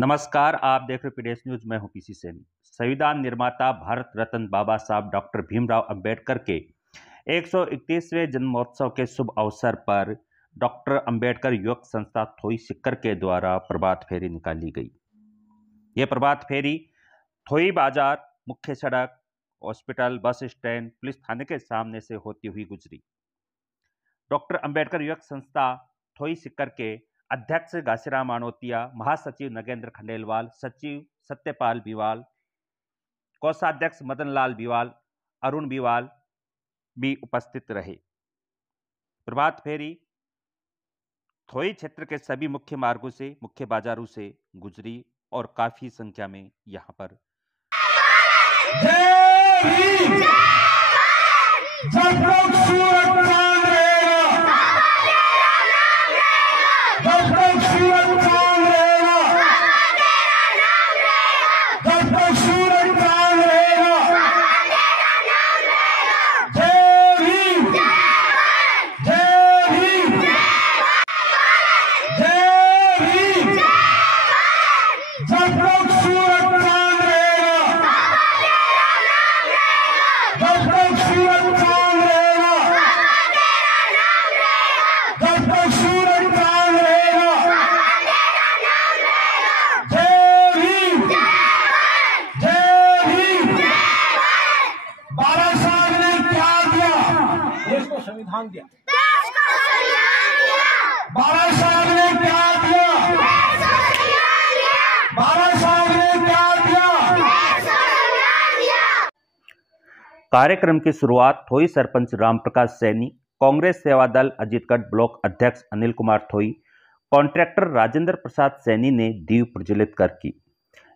नमस्कार, आप देख रहे पीडीएस न्यूज। मैं हूं पीसी सैनी। संविधान निर्माता भारत रत्न बाबा साहब डॉक्टर भीमराव अंबेडकर के 131वें जन्मोत्सव के शुभ अवसर पर डॉक्टर अंबेडकर युवक संस्था थोई सिक्कर के द्वारा प्रभात फेरी निकाली गई। यह प्रभात फेरी थोई बाजार, मुख्य सड़क, हॉस्पिटल, बस स्टैंड, पुलिस थाने के सामने से होती हुई गुजरी। डॉक्टर अंबेडकर युवक संस्था थोई सिक्कर के अध्यक्ष घासीराम आनोतिया, महासचिव नगेंद्र खंडेलवाल, सचिव सत्यपाल बिवाल, कोषाध्यक्ष मदन लाल बिवाल, अरुण बिवाल भी उपस्थित रहे। प्रभात फेरी थोई क्षेत्र के सभी मुख्य मार्गों से, मुख्य बाजारों से गुजरी और काफी संख्या में यहां पर संविधान दिया, बाबा साहब ने क्या दिया, बाबा साहब ने क्या दिया। कार्यक्रम की शुरुआत थोई सरपंच रामप्रकाश सैनी, कांग्रेस सेवा दल अजीतगढ़ ब्लॉक अध्यक्ष अनिल कुमार थोई, कॉन्ट्रैक्टर राजेंद्र प्रसाद सैनी ने दीप प्रज्वलित कर की।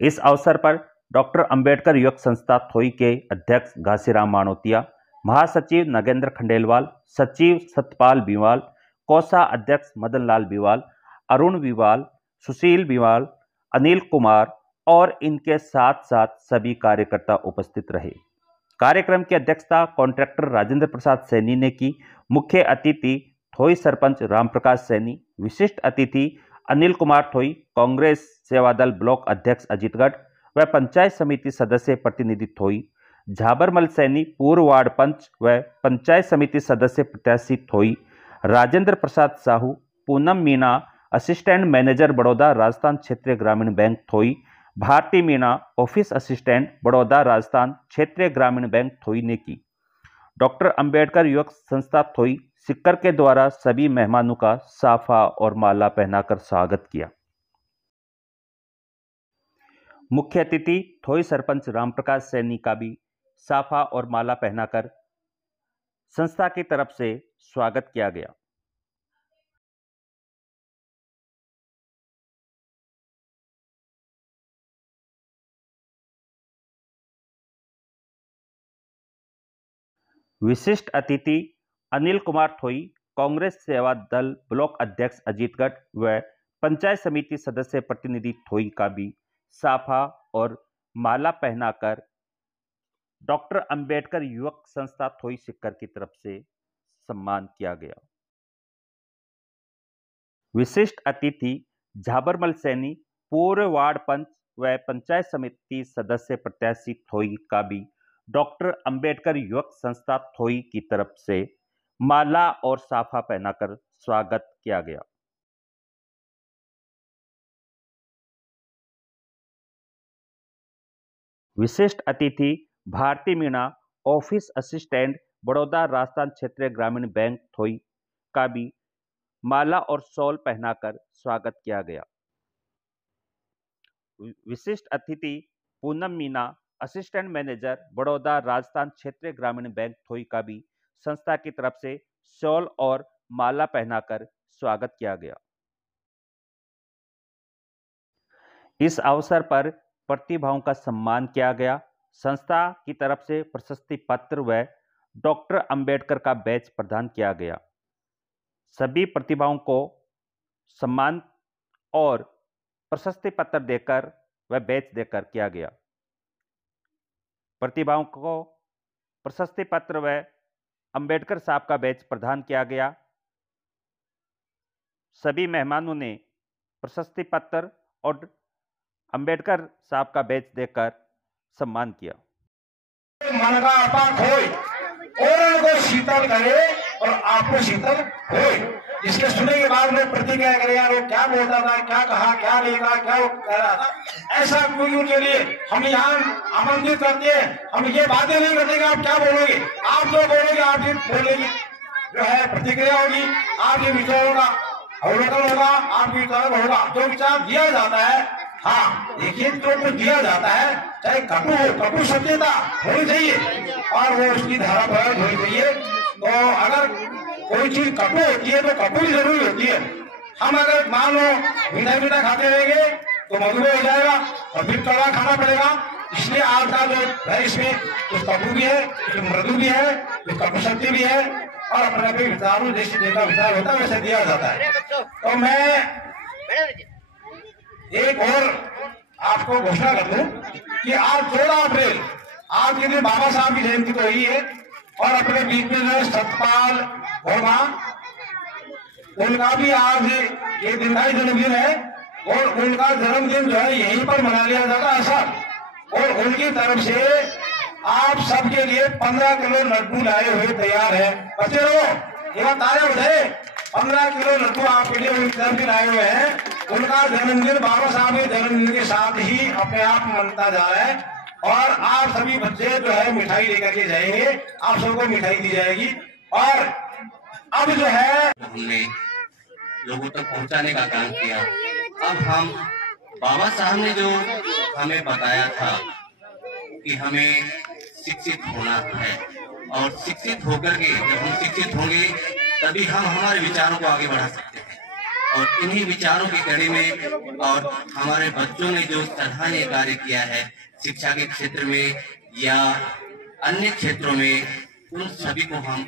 इस अवसर पर डॉक्टर अंबेडकर युवक संस्था थोई के अध्यक्ष घासीराम आनोतिया, महासचिव नगेंद्र खंडेलवाल, सचिव सत्यपाल बिवाल, कोषा अध्यक्ष मदन लाल बिवाल, अरुण बिवाल, सुशील बिवाल, अनिल कुमार और इनके साथ साथ सभी कार्यकर्ता उपस्थित रहे। कार्यक्रम की अध्यक्षता कॉन्ट्रैक्टर राजेंद्र प्रसाद सैनी ने की। मुख्य अतिथि थोई सरपंच रामप्रकाश सैनी, विशिष्ट अतिथि अनिल कुमार थोई, कांग्रेस सेवा दल ब्लॉक अध्यक्ष अजीतगढ़ व पंचायत समिति सदस्य प्रतिनिधि थोई, झाबरमल सैनी, पूर्व वार्ड पंच व पंचायत समिति सदस्य प्रत्याशी थोई, राजेंद्र प्रसाद साहू, पूनम मीणा, असिस्टेंट मैनेजर बड़ौदा राजस्थान क्षेत्रीय ग्रामीण बैंक थोई, भारती मीणा, ऑफिस असिस्टेंट बड़ौदा राजस्थान क्षेत्रीय ग्रामीण बैंक थोई ने की। डॉक्टर अंबेडकर युवक संस्था थोई सिक्कर के द्वारा सभी मेहमानों का साफा और माला पहनाकर स्वागत किया। मुख्य अतिथि थोई सरपंच रामप्रकाश सैनी का भी साफा और माला पहनाकर संस्था की तरफ से स्वागत किया गया। विशिष्ट अतिथि अनिल कुमार थोई, कांग्रेस सेवा दल ब्लॉक अध्यक्ष अजीतगढ़ व पंचायत समिति सदस्य प्रतिनिधि थोई का भी साफा और माला पहनाकर डॉक्टर अंबेडकर युवक संस्था थोई सिक्कर की तरफ से सम्मान किया गया। विशिष्ट अतिथि झाबरमल सैनी, पूर्व वार्ड पंच व पंचायत समिति सदस्य प्रत्याशी थोई का भी डॉक्टर अंबेडकर युवक संस्था थोई की तरफ से माला और साफा पहनाकर स्वागत किया गया। विशिष्ट अतिथि भारती मीणा, ऑफिस असिस्टेंट बड़ौदा राजस्थान क्षेत्रीय ग्रामीण बैंक थोई का भी माला और शॉल पहनाकर स्वागत किया गया। विशिष्ट अतिथि पूनम मीणा, असिस्टेंट मैनेजर बड़ौदा राजस्थान क्षेत्रीय ग्रामीण बैंक थोई का भी संस्था की तरफ से शॉल और माला पहनाकर स्वागत किया गया। इस अवसर पर प्रतिभाओं का सम्मान किया गया। संस्था की तरफ से प्रशस्ति पत्र व डॉक्टर अंबेडकर का बैच प्रदान किया गया। सभी प्रतिभाओं को सम्मान और प्रशस्ति पत्र देकर व बैच देकर किया गया। प्रतिभाओं को प्रशस्ति पत्र व अंबेडकर साहब का बैच प्रदान किया गया। सभी मेहमानों ने प्रशस्ति पत्र और अंबेडकर साहब का बैच देकर सम्मान किया। मन का आपा खोए और उनको शीतल करे और आपको शीतल होए। इसके सुनने के बाद में प्रतिक्रिया करेगा वो क्या बोलता था, क्या कहा, क्या नहीं कहा, क्या वो कह रहा था, ऐसा कोई उनके लिए हम यहाँ आमंत्रित करते हैं। हम ये बातें नहीं करते कि आप क्या बोलोगे, आप जो बोलोगे आपकी बोलेगी जो है प्रतिक्रिया होगी, आपके विचारों का अवलोकन होगा, आपके विचार होगा। जो विचार दिया जाता है, हाँ देखिए जो दिया जाता है चाहे कटु हो, कटु सत्यता होनी चाहिए और वो उसकी धारा पर होनी चाहिए। तो अगर कोई चीज कटु होती है तो कटु ही जरूरी होती है। हम अगर मान लो मीठा मीठा खाते रहेंगे तो मधुमेह हो जाएगा और फिर कड़वा खाना पड़ेगा। इसलिए आज का जो है इसमें कुछ कटु भी है, कुछ मृदु भी है, कुछ कटु शक्ति भी है और अपने अपने विचारों जैसे जैसा विचार होता है वैसे दिया जाता है। तो मैं एक और आपको घोषणा कर दूं कि आज 14 अप्रैल आज के दिन बाबा साहब की जयंती तो हुई है और अपने बीच में जो सतपाल वर्मा उनका भी आज ये दिन का जन्मदिन है और उनका जन्मदिन जो है यहीं पर मना लिया जाता है सर। और उनकी तरफ से आप सबके लिए 15 किलो लड्डू लाए हुए तैयार है। बच्चे लोग एक तारे उठे, 15 किलो लड्डू आपके लिए उनकी तरफ से लाए हुए हैं। उनका जन्मदिन बाबा साहब के जन्मदिन के साथ ही अपने आप मनता जा रहा है और आप सभी बच्चे जो है मिठाई लेकर के जाएंगे, आप सबको मिठाई दी जाएगी। और अब जो है हमने लोगों तक पहुंचाने का काम किया। अब हम बाबा साहब ने जो हमें बताया था कि हमें शिक्षित होना है और शिक्षित होकर के जब हम शिक्षित होंगे तभी हम हमारे विचारों को आगे बढ़ा सकते हैं। और इन्हीं विचारों की कड़ी में और हमारे बच्चों ने जो सराहनीय कार्य किया है शिक्षा के क्षेत्र में या अन्य क्षेत्रों में, उन सभी को हम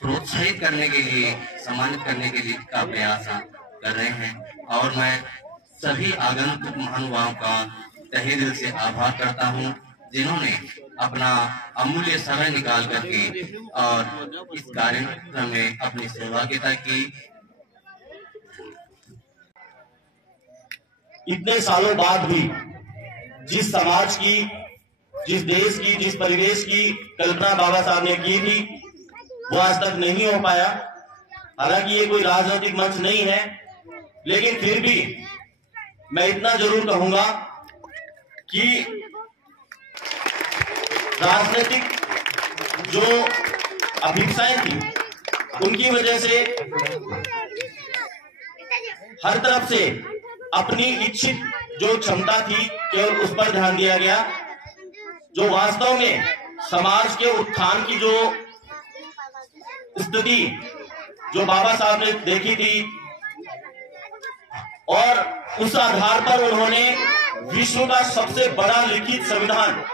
प्रोत्साहित करने के लिए, सम्मानित करने के लिए का प्रयास कर रहे हैं। और मैं सभी आगंतुक महानुभावों का तहे दिल से आभार करता हूं जिन्होंने अपना अमूल्य समय निकाल करके और इस कार्यक्रम में अपनी सहभागिता की। इतने सालों बाद भी जिस समाज की, जिस देश की, जिस परिवेश की कल्पना बाबा साहब ने की थी वो आज तक नहीं हो पाया। हालांकि ये कोई राजनीतिक मंच नहीं है, लेकिन फिर भी मैं इतना जरूर कहूंगा कि राजनीतिक जो अभिप्साएं थी उनकी वजह से हर तरफ से अपनी इच्छित जो क्षमता थी केवल उस पर ध्यान दिया गया। जो वास्तव में समाज के उत्थान की जो स्थिति जो बाबा साहब ने देखी थी और उस आधार पर उन्होंने विश्व का सबसे बड़ा लिखित संविधान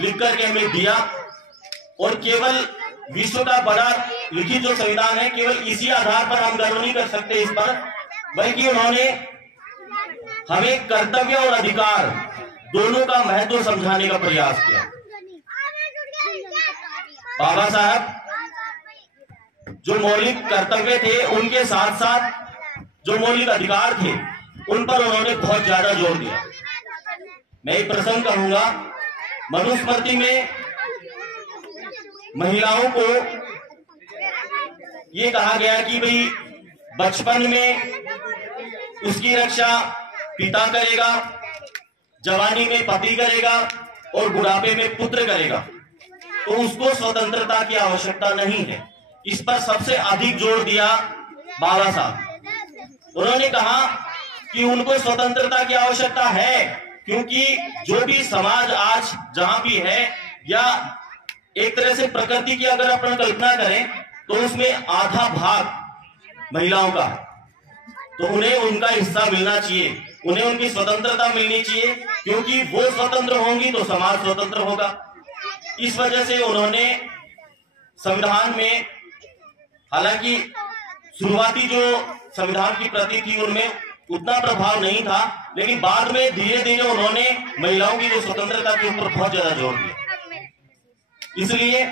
लिख करके हमें दिया। और केवल विश्व का बड़ा लिखित जो संविधान है केवल इसी आधार पर हम गर्व नहीं कर सकते इस पर, बल्कि उन्होंने हमें कर्तव्य और अधिकार दोनों का महत्व समझाने का प्रयास किया। बाबा साहब जो मौलिक कर्तव्य थे उनके साथ साथ जो मौलिक अधिकार थे उन पर उन्होंने बहुत ज्यादा जोर दिया। मैं एक प्रसंग कहूंगा, मनुस्मृति में महिलाओं को ये कहा गया कि भाई बचपन में उसकी रक्षा पिता करेगा, जवानी में पति करेगा और बुढ़ापे में पुत्र करेगा, तो उसको स्वतंत्रता की आवश्यकता नहीं है। इस पर सबसे अधिक जोर दिया बाबा साहब। उन्होंने कहा कि उनको स्वतंत्रता की आवश्यकता है क्योंकि जो भी समाज आज जहां भी है या एक तरह से प्रकृति की अगर अपन कल्पना करें तो उसमें आधा भाग महिलाओं का, तो उन्हें उनका हिस्सा मिलना चाहिए, उन्हें उनकी स्वतंत्रता मिलनी चाहिए क्योंकि वो स्वतंत्र होंगी तो समाज स्वतंत्र होगा। इस वजह से उन्होंने संविधान में, हालांकि शुरुआती जो संविधान की प्रति थी उनमें उतना प्रभाव नहीं था, लेकिन बाद में धीरे धीरे उन्होंने महिलाओं की जो स्वतंत्रता के ऊपर बहुत ज्यादा जोर दिया। इसलिए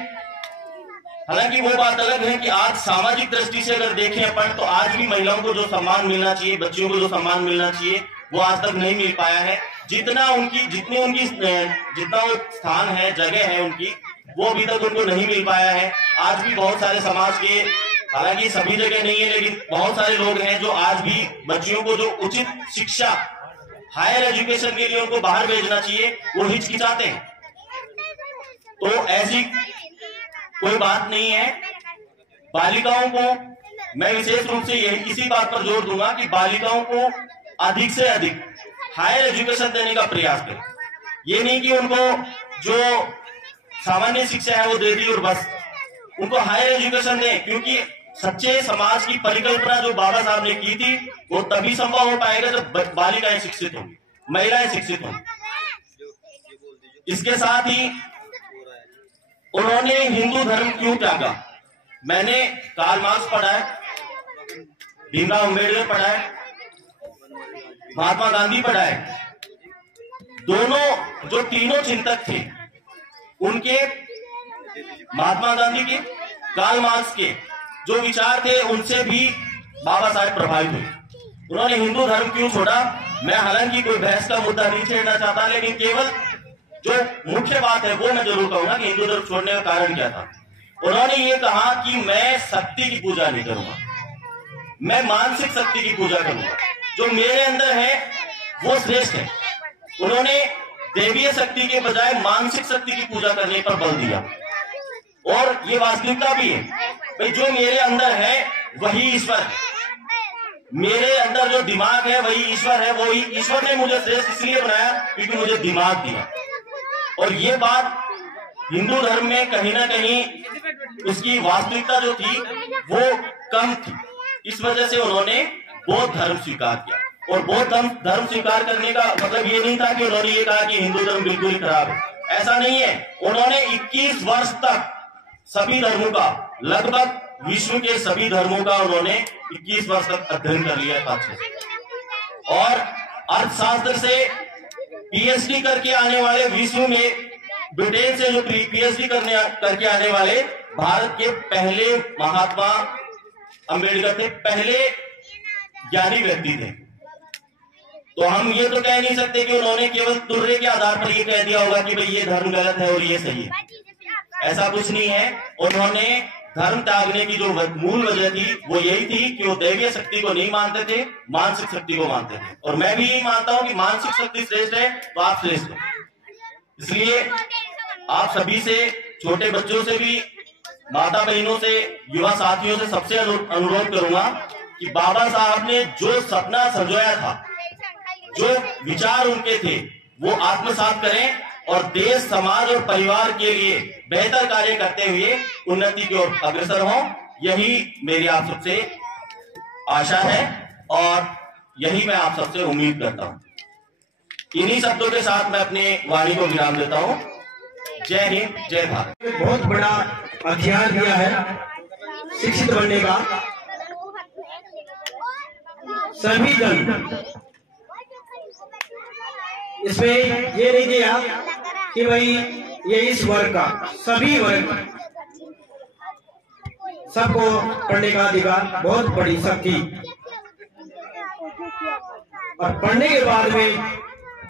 हालांकि वो बात अलग है कि आज सामाजिक दृष्टि से अगर देखें अपन तो आज भी महिलाओं को जो सम्मान मिलना चाहिए, बच्चियों को जो सम्मान मिलना चाहिए वो आज तक नहीं मिल पाया है। जितना वो स्थान है, जगह है उनकी, वो अभी तक उनको नहीं मिल पाया है। आज भी बहुत सारे समाज के, हालांकि सभी जगह नहीं है, लेकिन बहुत सारे लोग हैं जो आज भी बच्चियों को जो उचित शिक्षा, हायर एजुकेशन के लिए उनको बाहर भेजना चाहिए, वो हिचकिचाते हैं। तो ऐसी कोई बात नहीं है। बालिकाओं को मैं विशेष रूप से इसी बात पर जोर दूंगा कि बालिकाओं को अधिक से अधिक हायर एजुकेशन देने का प्रयास करें। ये नहीं कि उनको जो सामान्य शिक्षा है वो दे दी और बस, उनको हायर एजुकेशन दें, क्योंकि सच्चे समाज की परिकल्पना जो बाबा साहब ने की थी वो तभी संभव हो पाएगा जब बालिकाएं शिक्षित होंगी, महिलाएं शिक्षित होंगी। इसके साथ ही उन्होंने हिंदू धर्म क्यों त्यागा। मैंने कार्ल मार्क्स पढ़ा है, भीमराव अम्बेडकर पढ़ा है, महात्मा गांधी पढ़ा है। दोनों जो तीनों चिंतक थे, उनके, महात्मा गांधी के, कार्ल मार्क्स के जो विचार थे उनसे भी बाबा साहब प्रभावित हुए। उन्होंने हिंदू धर्म क्यों छोड़ा, मैं हालांकि कोई बहस का मुद्दा नहीं छेड़ना चाहता, लेकिन केवल जो मुख्य बात है वो मैं जरूर कहूंगा कि हिंदू धर्म छोड़ने का कारण क्या था। उन्होंने ये कहा कि मैं शक्ति की पूजा नहीं करूंगा, मैं मानसिक शक्ति की पूजा करूंगा, जो मेरे अंदर है वो श्रेष्ठ है। उन्होंने देवीय शक्ति के बजाय मानसिक शक्ति की पूजा करने पर बल दिया, और ये वास्तविकता भी है भाई, जो मेरे अंदर है वही ईश्वर है, मेरे अंदर जो दिमाग है वही ईश्वर है, वही ईश्वर ने मुझे श्रेष्ठ इसलिए बनाया क्योंकि मुझे दिमाग दिया। और ये बात हिंदू धर्म में कहीं ना कहीं उसकी वास्तविकता जो थी वो कम थी, इस वजह से उन्होंने बौद्ध धर्म स्वीकार किया। और बौद्ध धर्म स्वीकार करने का मतलब ये नहीं था कि उन्होंने ये कहा कि हिंदू धर्म बिल्कुल ही खराब है, ऐसा नहीं है। उन्होंने 21 वर्ष तक सभी धर्मों का, लगभग विश्व के सभी धर्मों का उन्होंने 21 वर्ष तक अध्ययन कर लिया था। और अर्थशास्त्र से पीएचडी करके आने वाले, विश्व में ब्रिटेन से जो पीएचडी करके आने वाले भारत के पहले महात्मा अंबेडकर थे, पहले ज्ञानी व्यक्ति थे। तो हम ये तो कह नहीं सकते कि उन्होंने केवल तुर्रे के आधार पर ये कह दिया होगा कि भाई ये धर्म गलत है और ये सही है, ऐसा कुछ नहीं है। उन्होंने धर्म त्यागने की जो मूल वजह थी वो यही थी कि वो दैवीय शक्ति को नहीं मानते थे, मानसिक शक्ति को मानते थे। और मैं भी यही मानता हूं कि मानसिक शक्ति श्रेष्ठ है तो आप श्रेष्ठ हो। इसलिए आप सभी से, छोटे बच्चों से भी, माता बहनों से, युवा साथियों से सबसे अनुरोध करूंगा कि बाबा साहब ने जो सपना संजोया था, जो विचार उनके थे, वो आत्मसात करें और देश, समाज और परिवार के लिए बेहतर कार्य करते हुए उन्नति की ओर अग्रसर हों। यही मेरी आप सबसे आशा है और यही मैं आप सबसे उम्मीद करता हूं। इन्हीं शब्दों के साथ मैं अपने वाणी को विराम देता हूं। जय हिंद, जय भारत। बहुत बड़ा अभियान दिया है शिक्षित बनने का। सभी जन, इसमें ये नहीं दिया कि भाई ये इस वर्ग का, सभी वर्ग, सबको पढ़ने का अधिकार, बहुत बड़ी शक्ति। और पढ़ने के बाद में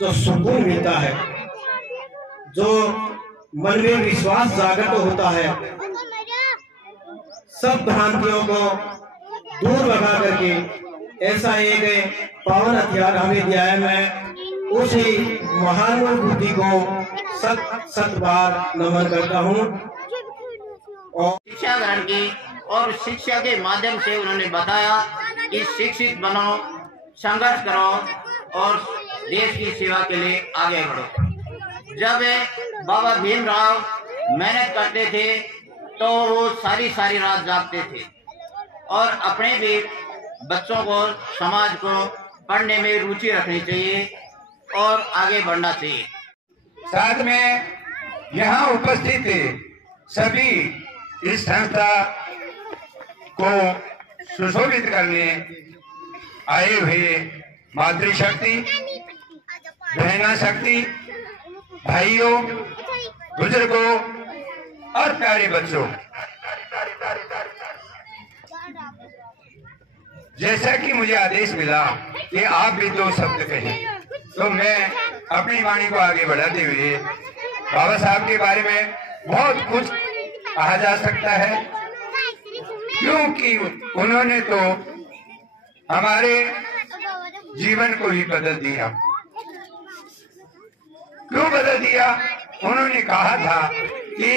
जो सुकून मिलता है, जो मन में विश्वास जागृत होता है, सब भ्रांतियों को दूर भगा करके ऐसा एक पावन हथियार हमें दिया है। मैं उसी महान बुद्धि को सत बार नमन करता हूँ। और शिक्षा ग्रहण की और शिक्षा के माध्यम से उन्होंने बताया कि शिक्षित बनो, संघर्ष करो और देश की सेवा के लिए आगे बढ़ो। जब बाबा भीमराव मेहनत करते थे तो वो सारी रात जागते थे और अपने भी बच्चों को, समाज को पढ़ने में रुचि रखनी चाहिए और आगे बढ़ना चाहिए। साथ में यहाँ उपस्थित सभी इस संस्था को सुशोभित करने आए हुए मातृशक्ति, बहना शक्ति, भाइयों, बुजुर्गों और प्यारे बच्चों, जैसा कि मुझे आदेश मिला कि आप भी 2 शब्द कहें, तो मैं अपनी वाणी को आगे बढ़ाते हुए बाबा साहब के बारे में बहुत कुछ कहा जा सकता है, क्योंकि उन्होंने तो हमारे जीवन को ही बदल दिया। क्यों बदल दिया? उन्होंने कहा था कि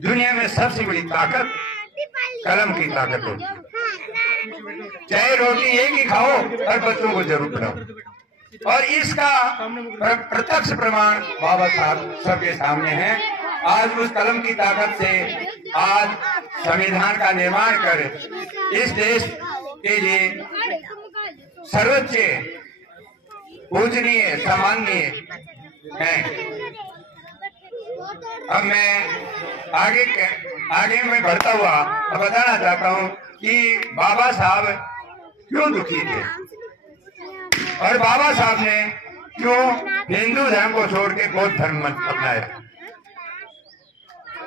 दुनिया में सबसे बड़ी ताकत कलम की ताकत होती है, चाहे रोटी एक ही खाओ और बच्चों को जरूर पढ़ाओ। और इसका प्रत्यक्ष प्रमाण बाबा साहब सबके सामने है। आज उस कलम की ताकत से आज संविधान का निर्माण कर इस देश के लिए सर्वोच्च पूजनीय सम्माननीय है। अब मैं आगे मैं बढ़ता हुआ बताना चाहता हूँ कि बाबा साहब क्यों दुखी थे और बाबा साहब ने क्यों हिंदू धर्म को छोड़ के बौद्ध धर्म अपनाया।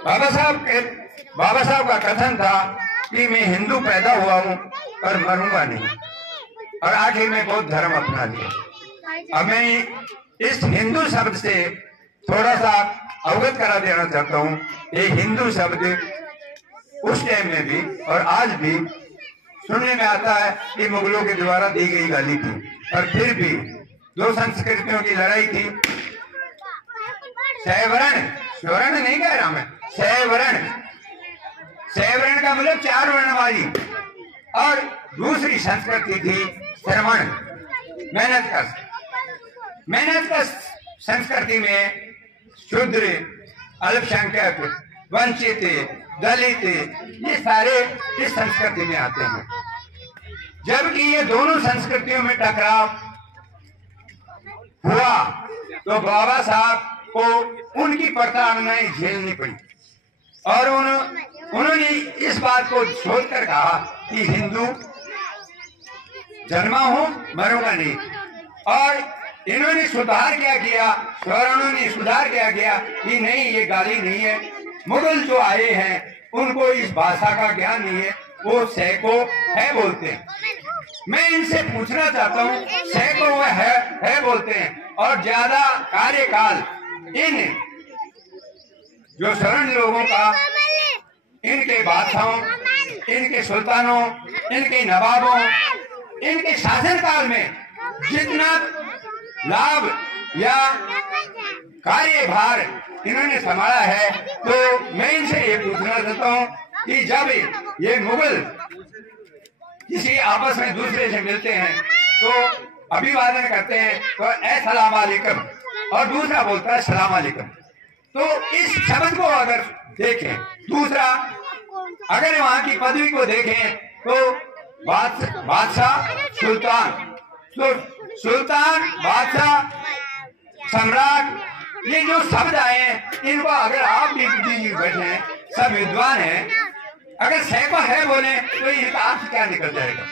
बाबा साहब का कथन था कि मैं हिंदू पैदा हुआ हूँ पर मरूंगा नहीं, और आखिर में बौद्ध धर्म अपना लिया। अब मैं इस हिंदू शब्द से थोड़ा सा अवगत करा देना चाहता हूँ। ये हिंदू शब्द उस टाइम में भी और आज भी सुनने में आता है कि मुगलों के द्वारा दी गई गाली थी, और फिर भी दो संस्कृतियों की लड़ाई थी। सैवर्ण, स्वर्ण नहीं कह रहा मैं, सैवर्ण, सैवर्ण का मतलब 4 वर्ण वाली, और दूसरी संस्कृति थी श्रमण, मेहनत का संस्कृति में शूद्र, अल्पसंख्यक, वंचित, दलित, ये सारे इस संस्कृति में आते हैं। जबकि ये दोनों संस्कृतियों में टकराव हुआ तो बाबा साहब को उनकी प्रताड़नाएं झेलनी पड़ी, और उन्होंने इस बात को सोचकर कहा कि हिंदू जन्मा हूं मरूंगा नहीं। और इन्होंने सुधार क्या किया, स्वर्णों ने सुधार क्या किया कि नहीं, ये गाली नहीं है। मुगल जो आए हैं उनको इस भाषा का ज्ञान नहीं है, वो सैको है बोलते हैं। मैं इनसे पूछना चाहता हूँ, सैको वो है बोलते हैं, और ज्यादा कार्यकाल इन जो स्वर्ण लोगों का, इनके बादशाहों, इनके सुल्तानों, इनके नवाबों, इनके शासनकाल में जितना लाभ या कार्यभार इन्होंने संभाला है, तो मैं इनसे ये पूछना चाहता हूँ कि जब ये मुगल किसी आपस में दूसरे से मिलते हैं तो अभिवादन करते हैं तो अस्सलाम वालेकुम, और दूसरा बोलता है सलाम वालेकुम। तो इस शब्द को अगर देखें, दूसरा अगर वहां की पदवी को देखें तो बादशाह, सुल्तान, बादशाह, सम्राट, ये जो शब्द आए हैं इनको अगर आप भी बैठे हैं, सब विद्वान हैं, अगर सैको है बोले तो इनका अर्थ क्या निकल जाएगा।